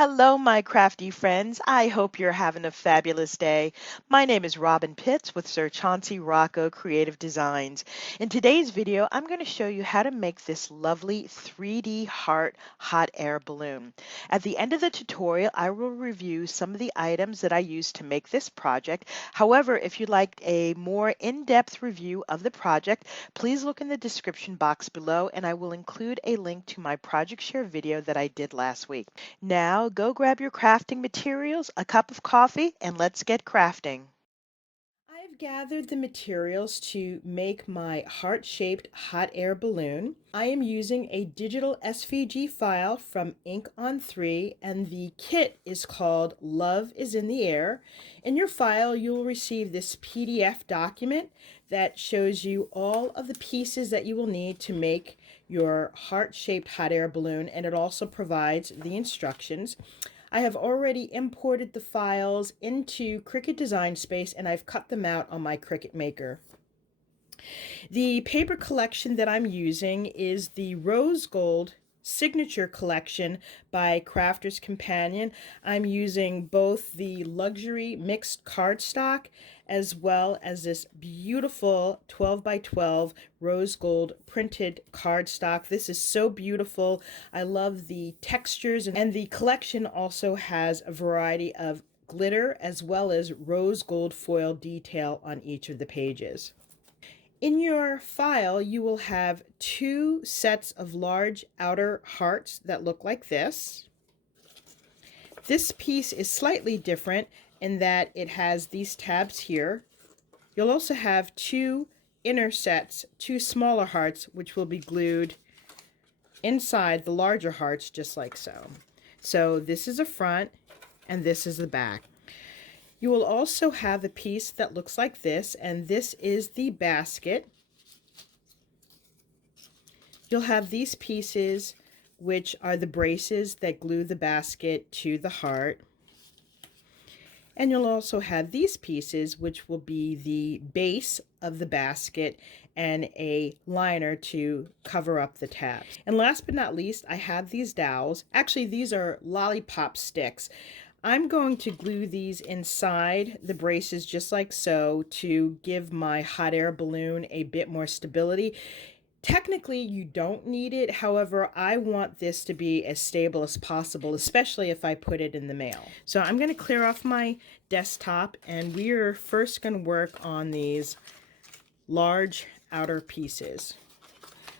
Hello, my crafty friends. I hope you're having a fabulous day. My name is Robyn Pitts with Sir Chauncey Rocco Creative Designs. In today's video, I'm going to show you how to make this lovely 3D heart hot air balloon. At the end of the tutorial, I will review some of the items that I used to make this project. However, if you'd like a more in-depth review of the project, please look in the description box below and I will include a link to my project share video that I did last week. Now, go grab your crafting materials, a cup of coffee, and let's get crafting. I've gathered the materials to make my heart-shaped hot air balloon. I am using a digital SVG file from Ink on 3, and the kit is called Love is in the Air. In your file, you'll receive this PDF document that shows you all of the pieces that you will need to make your heart-shaped hot air balloon, and it also provides the instructions. I have already imported the files into Cricut Design Space and I've cut them out on my Cricut Maker. The paper collection that I'm using is the Rose Gold Signature Collection by Crafter's Companion. I'm using both the luxury mixed cardstock as well as this beautiful 12 by 12 rose gold printed cardstock. This is so beautiful. I love the textures, and the collection also has a variety of glitter as well as rose gold foil detail on each of the pages. In your file, you will have two sets of large outer hearts that look like this. This piece is slightly different in that it has these tabs here. You'll also have two inner sets, two smaller hearts, which will be glued inside the larger hearts, just like so. So this is the front and this is the back. You will also have a piece that looks like this, and this is the basket. You'll have these pieces, which are the braces that glue the basket to the heart. And you'll also have these pieces, which will be the base of the basket and a liner to cover up the tabs. And last but not least, I have these dowels. Actually, these are lollipop sticks. I'm going to glue these inside the braces just like so to give my hot air balloon a bit more stability. Technically, you don't need it. However, I want this to be as stable as possible, especially if I put it in the mail. So I'm going to clear off my desktop, and we're first going to work on these large outer pieces.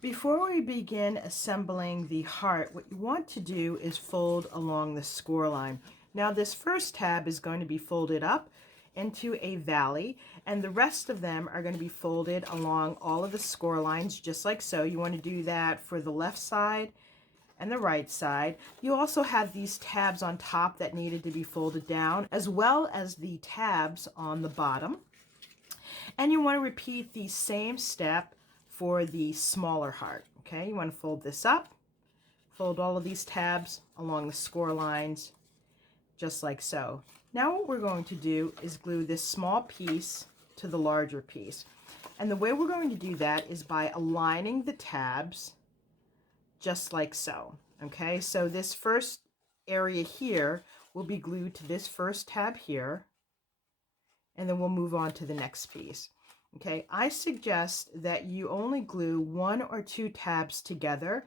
Before we begin assembling the heart, what you want to do is fold along the score line. Now, this first tab is going to be folded up into a valley, and the rest of them are going to be folded along all of the score lines, just like so. You want to do that for the left side and the right side. You also have these tabs on top that needed to be folded down, as well as the tabs on the bottom. And you want to repeat the same step for the smaller heart. Okay, you want to fold this up, fold all of these tabs along the score lines, just like so. Now what we're going to do is glue this small piece to the larger piece. And the way we're going to do that is by aligning the tabs just like so. Okay, so this first area here will be glued to this first tab here, and then we'll move on to the next piece. Okay, I suggest that you only glue one or two tabs together,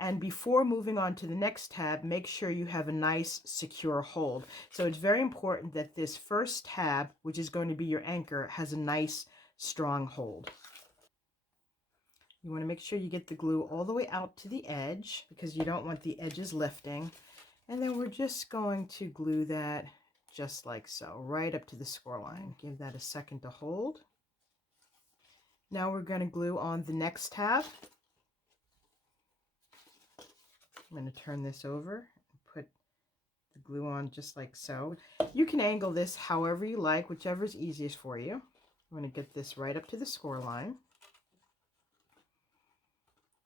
and before moving on to the next tab, make sure you have a nice secure hold. So it's very important that this first tab, which is going to be your anchor, has a nice strong hold. You want to make sure you get the glue all the way out to the edge because you don't want the edges lifting. And then we're just going to glue that just like so, right up to the score line. Give that a second to hold. Now we're going to glue on the next tab. I'm going to turn this over and put the glue on just like so. You can angle this however you like, whichever is easiest for you. I'm going to get this right up to the score line.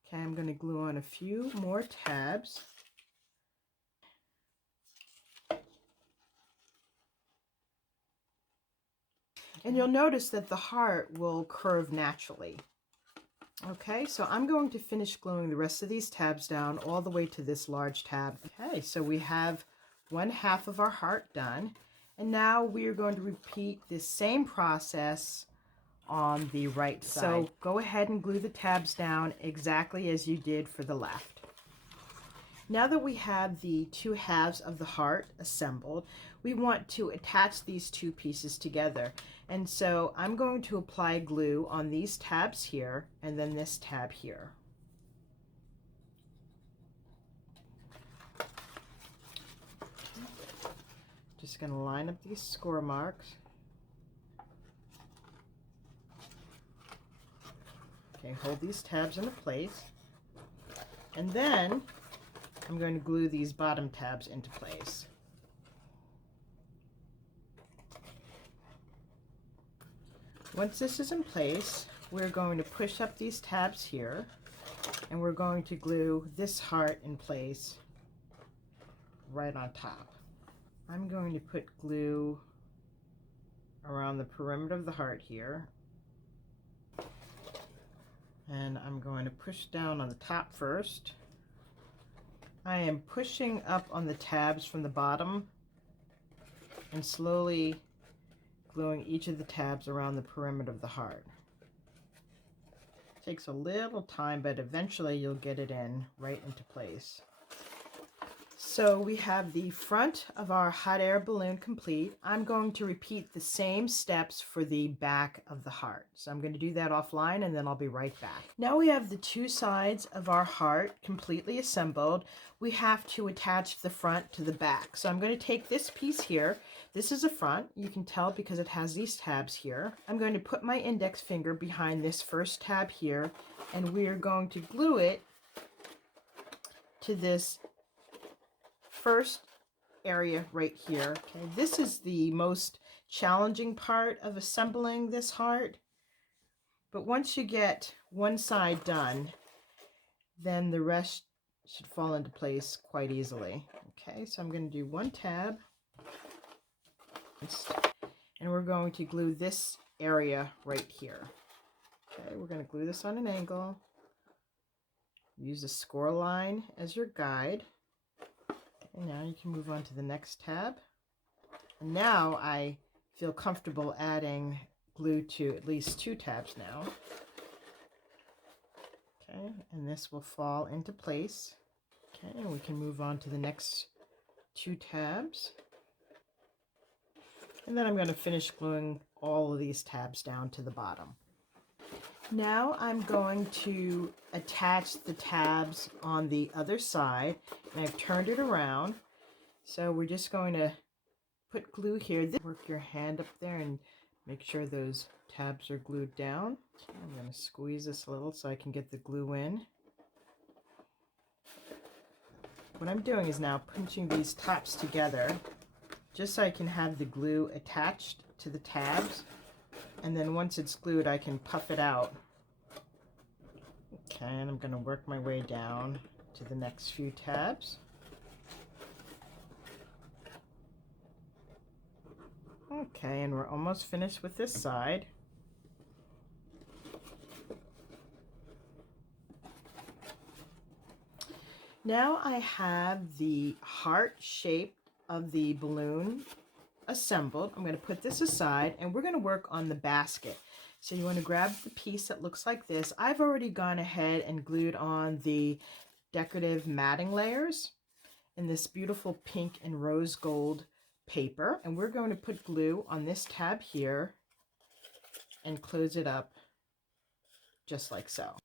Okay, I'm going to glue on a few more tabs. And you'll notice that the heart will curve naturally. Okay, so I'm going to finish gluing the rest of these tabs down all the way to this large tab. Okay, so we have one half of our heart done. And now we are going to repeat this same process on the right side. So go ahead and glue the tabs down exactly as you did for the left. Now that we have the two halves of the heart assembled, we want to attach these two pieces together. And so I'm going to apply glue on these tabs here and then this tab here. Just going to line up these score marks. Okay, hold these tabs into place. And then I'm going to glue these bottom tabs into place. Once this is in place, we're going to push up these tabs here, and we're going to glue this heart in place right on top. I'm going to put glue around the perimeter of the heart here, and I'm going to push down on the top first. I am pushing up on the tabs from the bottom and slowly gluing each of the tabs around the perimeter of the heart. It takes a little time, but eventually you'll get it in right into place. So we have the front of our hot air balloon complete. I'm going to repeat the same steps for the back of the heart. So I'm going to do that offline and then I'll be right back. Now we have the two sides of our heart completely assembled. We have to attach the front to the back. So I'm going to take this piece here. This is a front. You can tell because it has these tabs here. I'm going to put my index finger behind this first tab here, and we are going to glue it to this first area right here. Okay, this is the most challenging part of assembling this heart, but once you get one side done, then the rest should fall into place quite easily. Okay, so I'm going to do one tab, and we're going to glue this area right here. Okay, we're going to glue this on an angle. Use the score line as your guide. And now you can move on to the next tab. And now I feel comfortable adding glue to at least two tabs now. Okay, and this will fall into place. Okay, and we can move on to the next two tabs. And then I'm going to finish gluing all of these tabs down to the bottom. Now I'm going to attach the tabs on the other side, and I've turned it around. So we're just going to put glue here. Work your hand up there and make sure those tabs are glued down. I'm going to squeeze this a little so I can get the glue in. What I'm doing is now pinching these tops together just so I can have the glue attached to the tabs. And then once it's glued, I can puff it out. Okay, and I'm going to work my way down to the next few tabs. Okay, and we're almost finished with this side. Now I have the heart shape of the balloon assembled. I'm going to put this aside and we're going to work on the basket. So you want to grab the piece that looks like this. I've already gone ahead and glued on the decorative matting layers in this beautiful pink and rose gold paper. And we're going to put glue on this tab here and close it up just like so.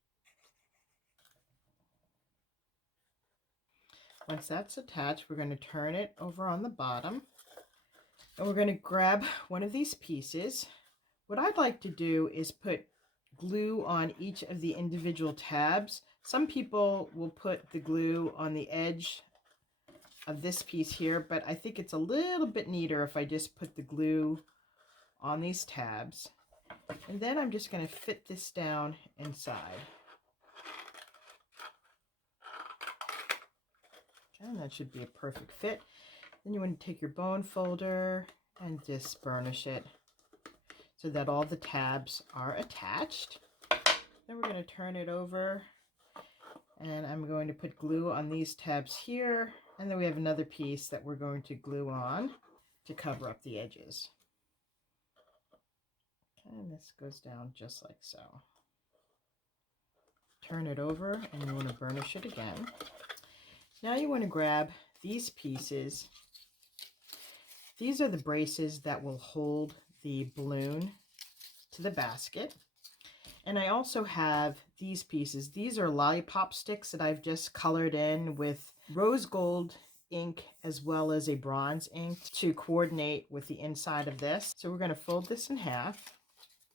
Once that's attached, we're going to turn it over on the bottom. And we're going to grab one of these pieces. What I'd like to do is put glue on each of the individual tabs. Some people will put the glue on the edge of this piece here, but I think it's a little bit neater if I just put the glue on these tabs. And then I'm just going to fit this down inside. Okay, and that should be a perfect fit. Then you want to take your bone folder and just burnish it so that all the tabs are attached. Then we're going to turn it over and I'm going to put glue on these tabs here And then we have another piece that we're going to glue on to cover up the edges. And this goes down just like so. Turn it over and you want to burnish it again. Now you want to grab these pieces. These are the braces that will hold the balloon to the basket. And I also have these pieces. These are lollipop sticks that I've just colored in with rose gold ink as well as a bronze ink to coordinate with the inside of this. So we're going to fold this in half.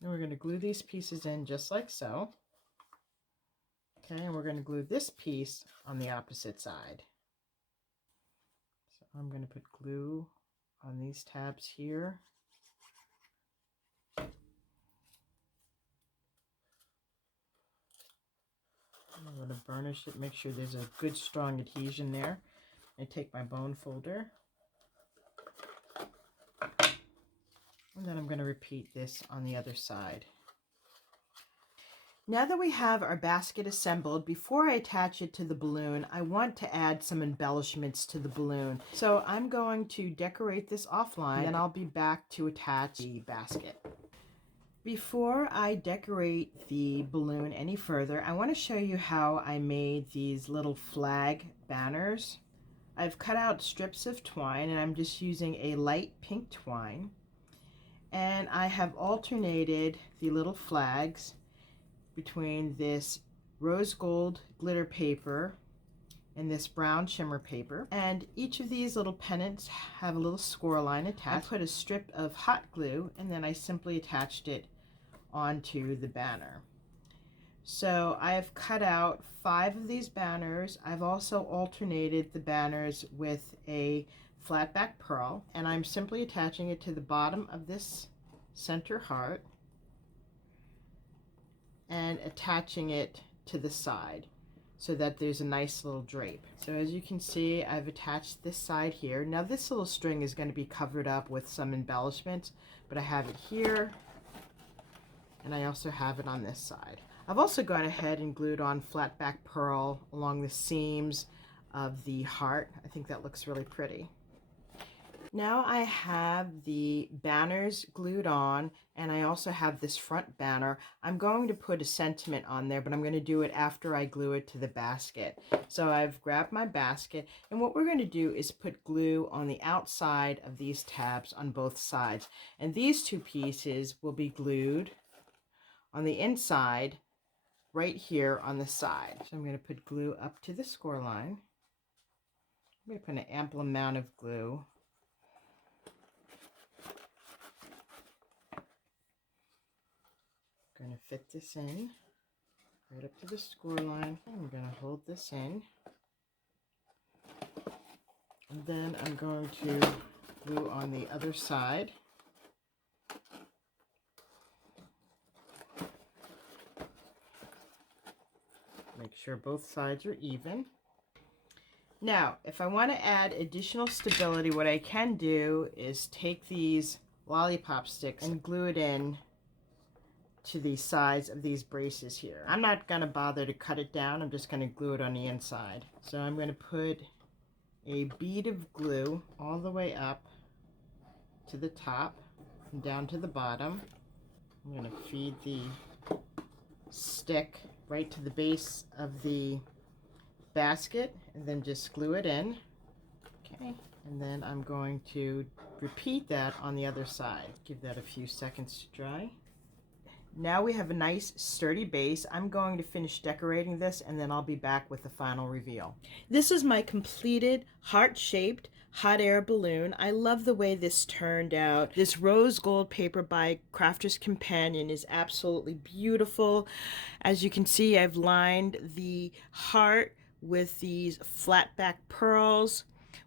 And we're going to glue these pieces in just like so. Okay, and we're going to glue this piece on the opposite side. So I'm going to put glue on these tabs here. I'm going to burnish it, make sure there's a good strong adhesion there. I take my bone folder. And then I'm going to repeat this on the other side. Now that we have our basket assembled, before I attach it to the balloon, I want to add some embellishments to the balloon. So I'm going to decorate this offline, and I'll be back to attach the basket. Before I decorate the balloon any further, I want to show you how I made these little flag banners. I've cut out strips of twine, and I'm just using a light pink twine. And I have alternated the little flags between this rose gold glitter paper and this brown shimmer paper. And each of these little pennants have a little score line attached. I put a strip of hot glue and then I simply attached it onto the banner. So I have cut out 5 of these banners. I've also alternated the banners with a flat back pearl, and I'm simply attaching it to the bottom of this center heart and attaching it to the side so that there's a nice little drape. So as you can see, I've attached this side here. Now this little string is going to be covered up with some embellishments, but I have it here and I also have it on this side. I've also gone ahead and glued on flat back pearl along the seams of the heart. I think that looks really pretty. Now I have the banners glued on, and I also have this front banner. I'm going to put a sentiment on there, but I'm going to do it after I glue it to the basket. So I've grabbed my basket, and what we're going to do is put glue on the outside of these tabs on both sides. And these 2 pieces will be glued on the inside right here on the side. So I'm going to put glue up to the score line. I'm going to put an ample amount of glue. Going to fit this in right up to the score line. I'm going to hold this in. And then I'm going to glue on the other side. Make sure both sides are even. Now, if I want to add additional stability, what I can do is take these lollipop sticks and glue it in to the sides of these braces here. I'm not going to bother to cut it down. I'm just going to glue it on the inside. So I'm going to put a bead of glue all the way up to the top and down to the bottom. I'm going to feed the stick right to the base of the basket and then just glue it in. Okay, and then I'm going to repeat that on the other side. Give that a few seconds to dry. Now we have a nice sturdy base. I'm going to finish decorating this and then I'll be back with the final reveal. This is my completed heart-shaped hot air balloon. I love the way this turned out. This rose gold paper by Crafter's Companion is absolutely beautiful. As you can see, I've lined the heart with these flat back pearls.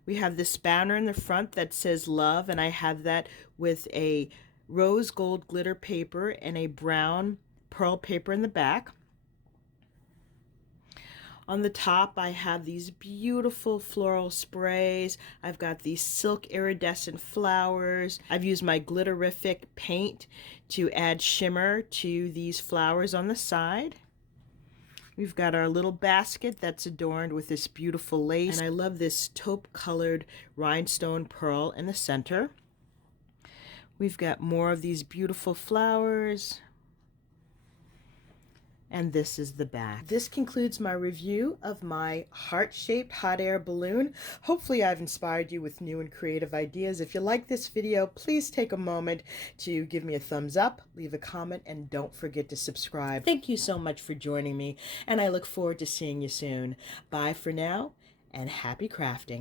We have this banner in the front that says love, and I have that with a rose gold glitter paper and a brown pearl paper in the back. On the top, I have these beautiful floral sprays. I've got these silk iridescent flowers. I've used my glitterific paint to add shimmer to these flowers on the side. We've got our little basket that's adorned with this beautiful lace. And I love this taupe-colored rhinestone pearl in the center. We've got more of these beautiful flowers. And this is the back. This concludes my review of my heart-shaped hot air balloon. Hopefully I've inspired you with new and creative ideas. If you like this video, please take a moment to give me a thumbs up, leave a comment, and don't forget to subscribe. Thank you so much for joining me, and I look forward to seeing you soon. Bye for now, and happy crafting.